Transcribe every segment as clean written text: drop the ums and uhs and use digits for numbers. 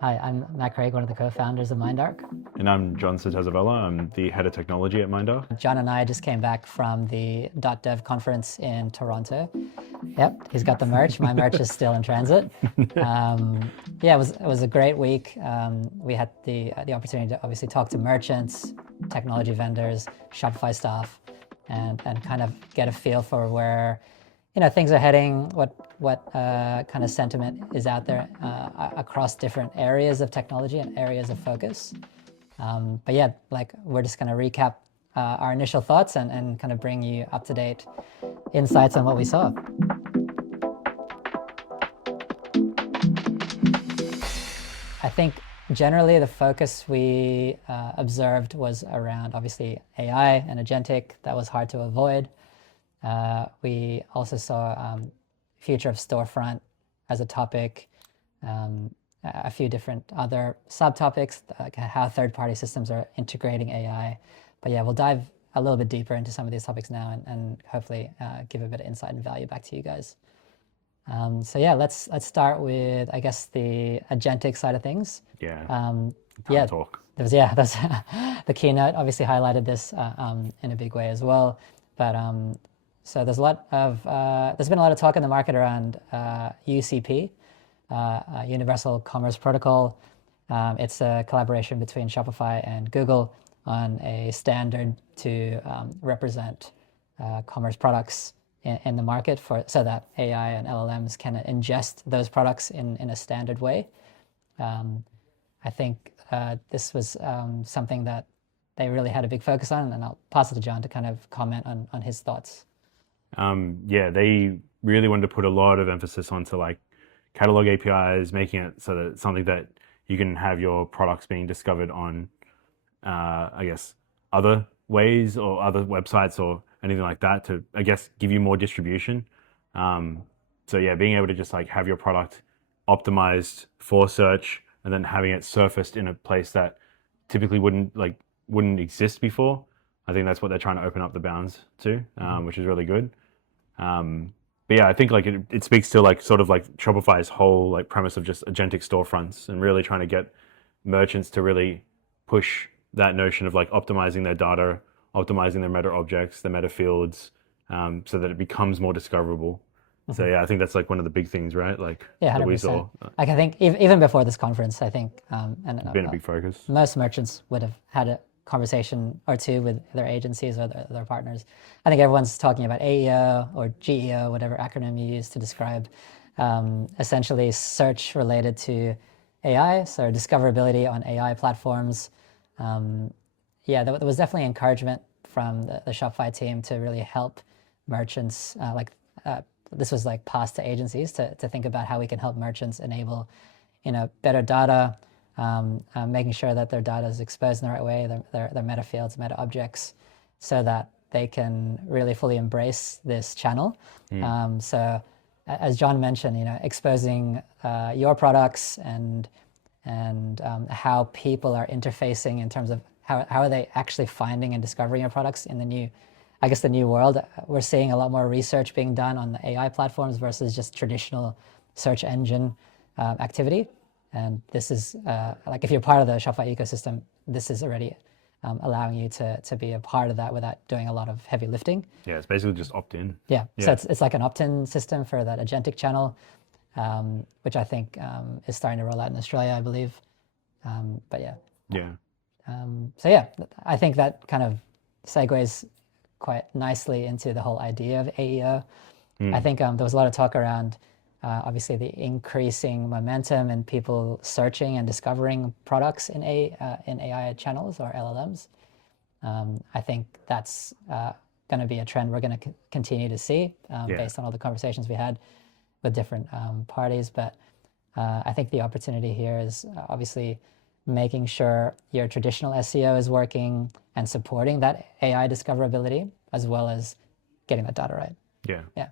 Hi, I'm Matt Craig, one of the co-founders of MindArc. And I'm John Sotazavella. I'm the head of technology at MindArc. John and I just came back from the .dev conference in Toronto. Yep, he's got the merch. My merch is still in transit. Yeah, it was a great week. We had the opportunity to obviously talk to merchants, technology vendors, Shopify staff, and kind of get a feel for where things are heading, what kind of sentiment is out there across different areas of technology and areas of focus. But yeah, like we're just going to recap our initial thoughts and kind of bring you up to date insights on what we saw. I think generally the focus we observed was around obviously AI and agentic. That was hard to avoid. We also saw future of storefront as a topic, a few different other subtopics, like how third-party systems are integrating AI. But yeah, we'll dive a little bit deeper into some of these topics now and hopefully give a bit of insight and value back to you guys. So yeah, let's start with, I guess, the agentic side of things. Yeah. Yeah, talk. there's the keynote obviously highlighted this in a big way as well. But so there's been a lot of talk in the market around UCP, Universal Commerce Protocol. It's a collaboration between Shopify and Google on a standard to represent commerce products in the market so that AI and LLMs can ingest those products in a standard way. I think this was something that they really had a big focus on, and I'll pass it to John to kind of comment on his thoughts. Yeah, they really wanted to put a lot of emphasis onto like catalog APIs, making it so that it's something that you can have your products being discovered on, I guess, other ways or other websites or anything like that to, I guess, give you more distribution. So yeah, being able to just like have your product optimized for search and then having it surfaced in a place that typically wouldn't exist before. I think that's what they're trying to open up the bounds to, which is really good. But yeah, I think like it speaks to like sort of like Shopify's whole like premise of just agentic storefronts and really trying to get merchants to really push that notion of like optimizing their data, optimizing their meta objects, their meta fields, so that it becomes more discoverable. So yeah, I think that's like one of the big things, right? Like Yeah, that we 100%. saw. Like I think even before this conference, I think It's been a big focus. most merchants would have had a conversation or two with their agencies or their partners. I think everyone's talking about AEO or GEO, whatever acronym you use to describe essentially search related to AI, so discoverability on AI platforms. Yeah, there was definitely encouragement from the Shopify team to really help merchants. This was like passed to agencies to think about how we can help merchants enable, better data, making sure that their data is exposed in the right way, their meta fields, meta objects, so that they can really fully embrace this channel. So as John mentioned, exposing your products and how people are interfacing in terms of how are they actually finding and discovering your products in the new world. We're seeing a lot more research being done on the AI platforms versus just traditional search engine activity. And this is like if you're part of the Shopify ecosystem, this is already allowing you to be a part of that without doing a lot of heavy lifting. Yeah, it's basically just opt-in. Yeah. So it's like an opt-in system for that agentic channel, which I think is starting to roll out in Australia, I believe. But yeah. Yeah. So yeah, I think that kind of segues quite nicely into the whole idea of AEO. I think there was a lot of talk around obviously the increasing momentum and people searching and discovering products in AI channels or LLMs. I think that's going to be a trend we're going to continue to see based on all the conversations we had with different parties. But I think the opportunity here is obviously making sure your traditional SEO is working and supporting that AI discoverability as well as getting that data right. Yeah. Yeah.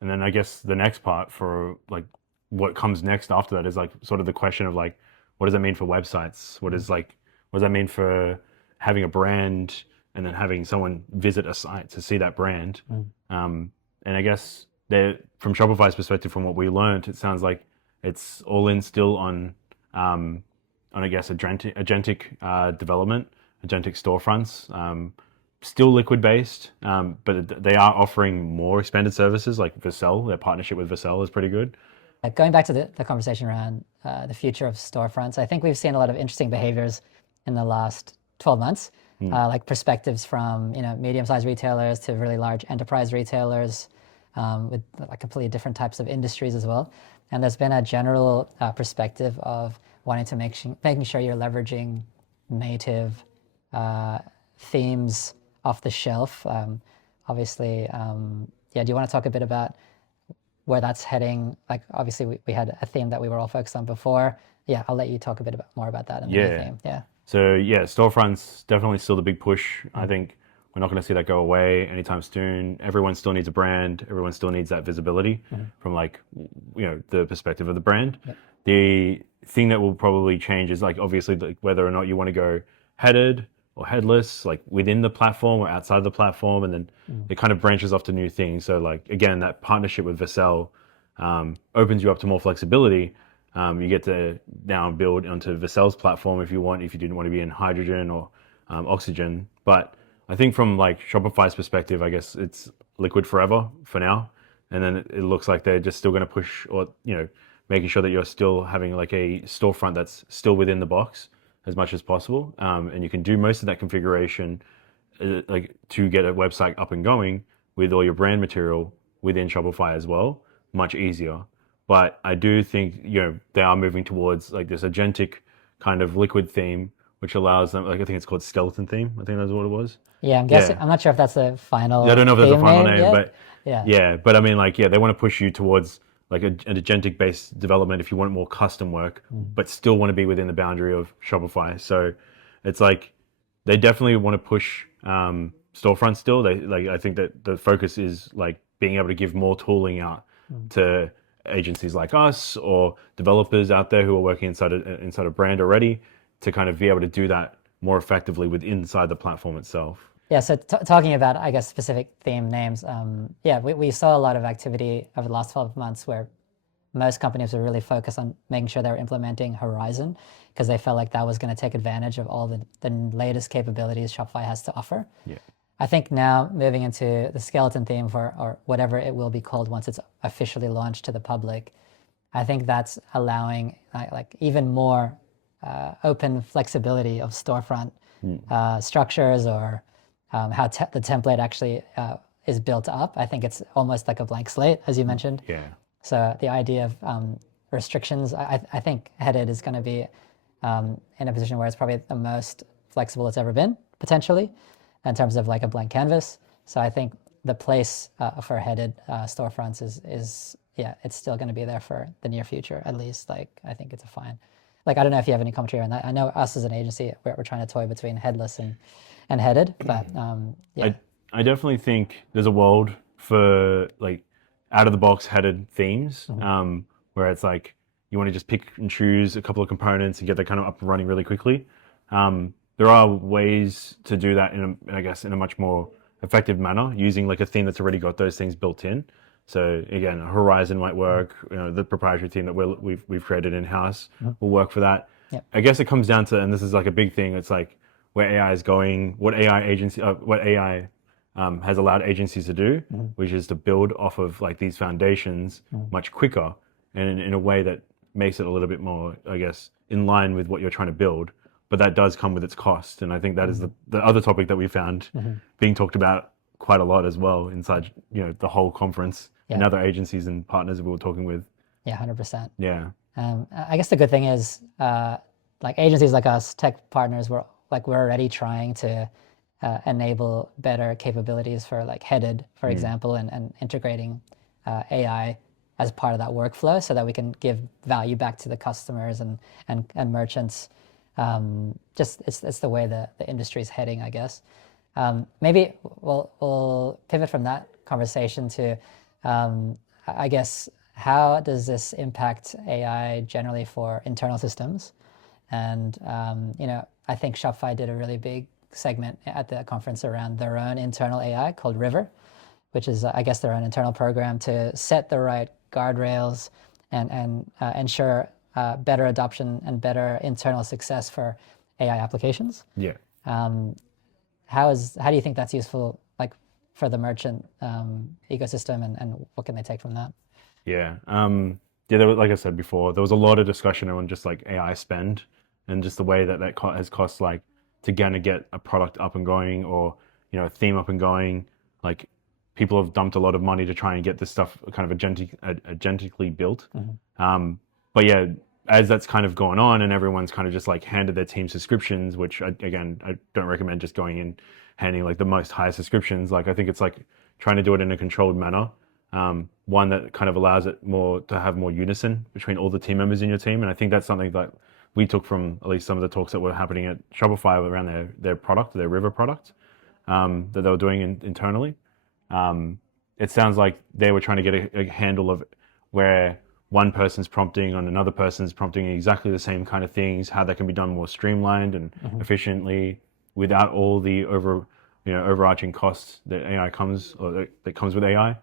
And then I guess the next part for like what comes next after that is like sort of the question of like, what does that mean for websites? What does that mean for having a brand and then having someone visit a site to see that brand? And I guess from Shopify's perspective, from what we learned, it sounds like it's all in still on on, I guess, agentic development, agentic storefronts. Still liquid based, but they are offering more expanded services like Vercel. Their partnership with Vercel is pretty good. Going back to the conversation around the future of storefronts, I think we've seen a lot of interesting behaviors in the last 12 months, like perspectives from medium-sized retailers to really large enterprise retailers with like completely different types of industries as well. And there's been a general perspective of wanting to making sure you're leveraging native themes off the shelf. Obviously, do you want to talk a bit about where that's heading? Like, obviously, we had a theme that we were all focused on before. Yeah, I'll let you talk a bit more about that in the new theme. Yeah. So yeah, storefronts definitely still the big push. I think we're not going to see that go away anytime soon. Everyone still needs a brand. Everyone still needs that visibility from like the perspective of the brand. Yep. The thing that will probably change is like obviously like whether or not you want to go headed or headless, like within the platform or outside of the platform, and then it kind of branches off to new things. So like again, that partnership with Vercel opens you up to more flexibility. You get to now build onto Vercel's platform if you didn't want to be in hydrogen or oxygen. But I think from like Shopify's perspective, I guess it's liquid forever for now. And then it looks like they're just still going to push, or making sure that you're still having like a storefront that's still within the box as much as possible. And you can do most of that configuration like to get a website up and going with all your brand material within Shopify as well, much easier. But I do think they are moving towards like this agentic kind of liquid theme, which allows them, like I think it's called skeleton theme. I think that's what it was. Yeah, I'm guessing. I'm not sure if that's the final. I don't know if there's a final name, yet. But yeah. But I mean, like, they want to push you towards like an agentic based development if you want more custom work, but still want to be within the boundary of Shopify. So it's like they definitely want to push storefront still. I think that the focus is like being able to give more tooling out to agencies like us or developers out there who are working inside a brand already to kind of be able to do that more effectively inside the platform itself. Yeah, so talking about, I guess, specific theme names, we saw a lot of activity over the last 12 months where most companies were really focused on making sure they were implementing Horizon because they felt like that was going to take advantage of all the latest capabilities Shopify has to offer. Yeah. I think now moving into the skeleton theme or whatever it will be called once it's officially launched to the public, I think that's allowing like even more open flexibility of storefront structures or how the template actually is built up. I think it's almost like a blank slate, as you mentioned. Yeah. So the idea of restrictions, I think Headed is going to be in a position where it's probably the most flexible it's ever been, potentially, in terms of like a blank canvas. So I think the place for Headed storefronts is it's still going to be there for the near future, at least. Like, I think it's a fine. Like, I don't know if you have any commentary on that. I know us as an agency, we're trying to toy between headless and headed, but I definitely think there's a world for like out of the box headed themes where it's like you want to just pick and choose a couple of components and get that kind of up and running really quickly. There are ways to do that in a much more effective manner using like a theme that's already got those things built in. So again, Horizon might work. The proprietary theme that we've created in house will work for that. Yep. I guess it comes down to, and this is like a big thing. It's like where AI is going, what AI has allowed agencies to do, which is to build off of like these foundations much quicker and in a way that makes it a little bit more, I guess, in line with what you're trying to build. But that does come with its cost, and I think that is the other topic that we found being talked about quite a lot as well inside the whole conference and other agencies and partners we were talking with. Yeah, 100%. Yeah. I guess the good thing is like agencies like us, tech partners, we're already trying to enable better capabilities for like Headed, for example, and integrating AI as part of that workflow so that we can give value back to the customers and merchants. Just it's the way the industry is heading, I guess. Maybe we'll pivot from that conversation to, I guess, how does this impact AI generally for internal systems? And I think Shopify did a really big segment at the conference around their own internal AI called River, which is, I guess, their own internal program to set the right guardrails and ensure better adoption and better internal success for AI applications. Yeah. How do you think that's useful, like for the merchant ecosystem, and what can they take from that? Yeah. There was, like I said before, there was a lot of discussion on just like AI spend and just the way that has cost, like to get a product up and going, or a theme up and going. Like people have dumped a lot of money to try and get this stuff kind of agentically built. But yeah, as that's kind of gone on and everyone's kind of just like handed their team subscriptions, which I don't recommend just going in handing like the most high subscriptions. Like I think it's like trying to do it in a controlled manner. One that kind of allows it more to have more unison between all the team members in your team. And I think that's something that we took from at least some of the talks that were happening at Shopify around their product, their River product, that they were doing internally. It sounds like they were trying to get a handle of where one person's prompting on another person's prompting exactly the same kind of things, how that can be done more streamlined and efficiently without all the overarching costs that AI comes, or that comes with AI.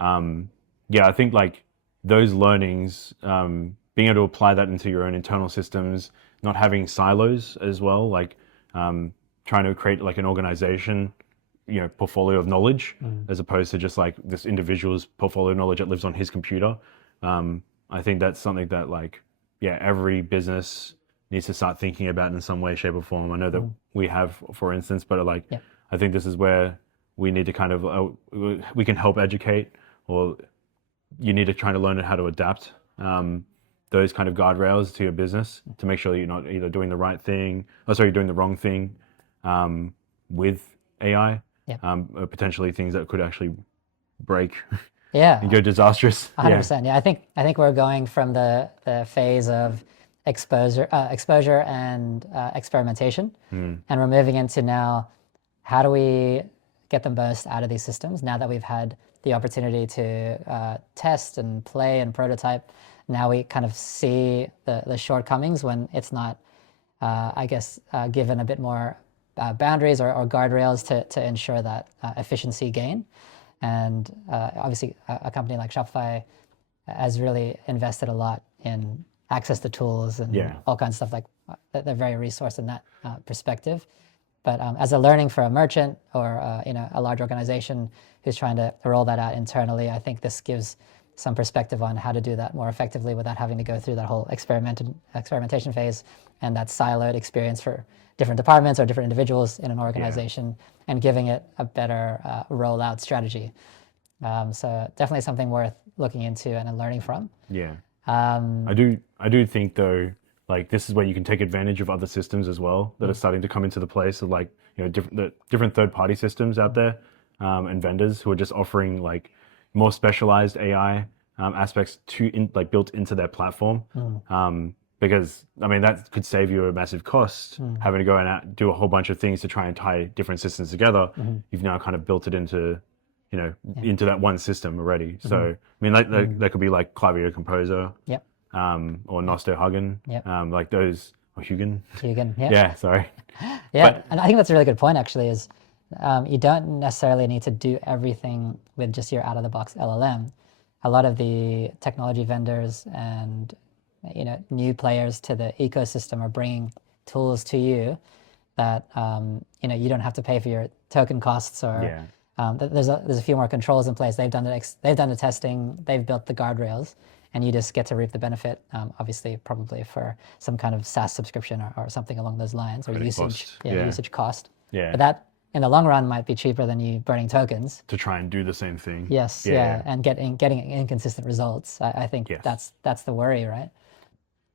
I think like those learnings, being able to apply that into your own internal systems, not having silos as well, like trying to create like an organization, portfolio of knowledge, as opposed to just like this individual's portfolio of knowledge that lives on his computer. I think that's something that like, every business needs to start thinking about in some way, shape or form. I know that we have, for instance, but like, I think this is where we need to kind of, we can help educate, or you need to try to learn how to adapt those kind of guardrails to your business to make sure that you're not either doing the right thing, doing the wrong thing with AI, or potentially things that could actually break and go disastrous. 100%. Yeah, I think we're going from the phase of exposure and experimentation, and we're moving into now, how do we get the most out of these systems now that we've had the opportunity to test and play and prototype. Now we kind of see the shortcomings when it's not, given a bit more boundaries or guardrails to ensure that efficiency gain. And obviously, a company like Shopify has really invested a lot in access to tools and all kinds of stuff. Like they're very resourced in that perspective. But as a learning for a merchant or a large organization who's trying to roll that out internally, I think this gives some perspective on how to do that more effectively without having to go through that whole experimentation phase and that siloed experience for different departments or different individuals in an organization, and giving it a better rollout strategy. So definitely something worth looking into and learning from. Yeah. I do think though, like this is where you can take advantage of other systems as well that are starting to come into the place of like, different third-party systems out there, and vendors who are just offering like more specialized AI aspects built into their platform. Because that could save you a massive cost, having to go and do a whole bunch of things to try and tie different systems together. You've now kind of built it into, into that one system already. So that could be like Klaviyo Composer, or Nosto Huggin, like those, or Hugin. Yeah, sorry. And I think that's a really good point. Actually, is you don't necessarily need to do everything with just your out-of-the-box LLM. A lot of the technology vendors and new players to the ecosystem are bringing tools to you that you don't have to pay for your token costs, or there's a few more controls in place. They've done the testing, they've built the guardrails, and you just get to reap the benefit. Obviously, probably for some kind of SaaS subscription or something along those lines, or usage cost. Yeah. But that in the long run might be cheaper than you burning tokens to try and do the same thing. Yes. And getting inconsistent results. I think that's the worry, right?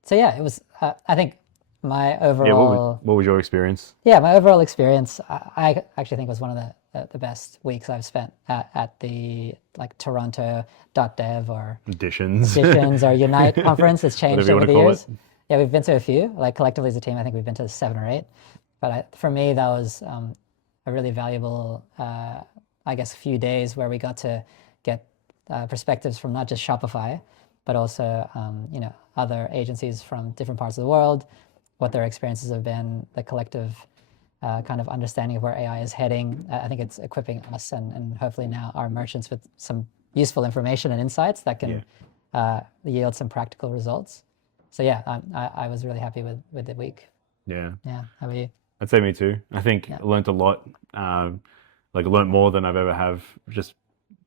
So it was. I think my overall. What was your experience? Yeah, my overall experience. I actually think was one of the best weeks I've spent at the Toronto .dev or Editions or Unite conference. It's changed over the years. It. Yeah, we've been to a few. Like collectively as a team, I think we've been to 7 or 8. But for me, that was a really valuable, few days where we got to get perspectives from not just Shopify, but also other agencies from different parts of the world, what their experiences have been, the collective kind of understanding of where AI is heading. I think it's equipping us and hopefully now our merchants with some useful information and insights that can yield some practical results. So yeah, I was really happy with the week. Yeah. Yeah. How about you? I'd say me too. I think I learned a lot, like learned more than I've ever have just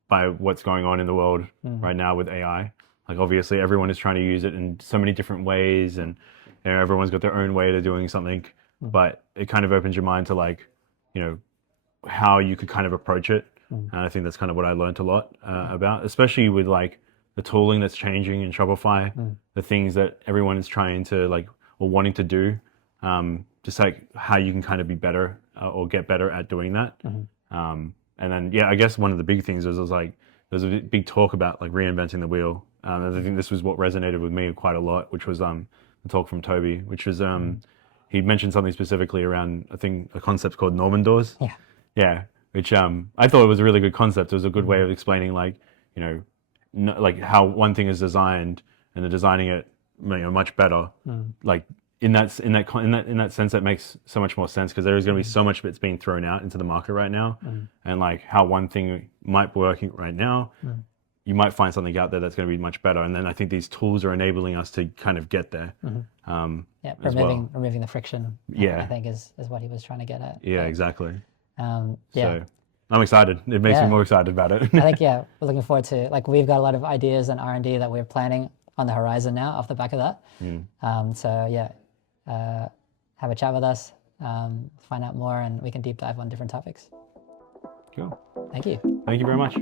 by what's going on in the world right now with AI. Like obviously everyone is trying to use it in so many different ways, and you know, everyone's got their own way to doing something, but it kind of opens your mind to like, you know, how you could kind of approach it. And I think that's kind of what I learned a lot about, especially with like the tooling that's changing in Shopify, the things that everyone is trying to like or wanting to do, just like how you can kind of be better or get better at doing that. And then, yeah, I guess one of the big things was like, there's a big talk about like reinventing the wheel. And I think this was what resonated with me quite a lot, which was the talk from Toby, which was he mentioned something specifically around, I think, a concept called Norman doors. Yeah. Yeah, which I thought was a really good concept. It was a good way of explaining like, you know, like how one thing is designed and they're designing it, you know, much better. Like in that sense, that makes so much more sense because there is going to be so much that's being thrown out into the market right now, and like how one thing might be working right now, you might find something out there that's going to be much better. And then I think these tools are enabling us to kind of get there. Yeah, removing the friction. Yeah, I think is what he was trying to get at. Yeah, exactly. Yeah. So I'm excited. It makes me more excited about it. I think we're looking forward to like we've got a lot of ideas and R&D that we're planning on the horizon now off the back of that. So yeah, have a chat with us, find out more, and we can deep dive on different topics. Cool. Thank you. Thank you very much.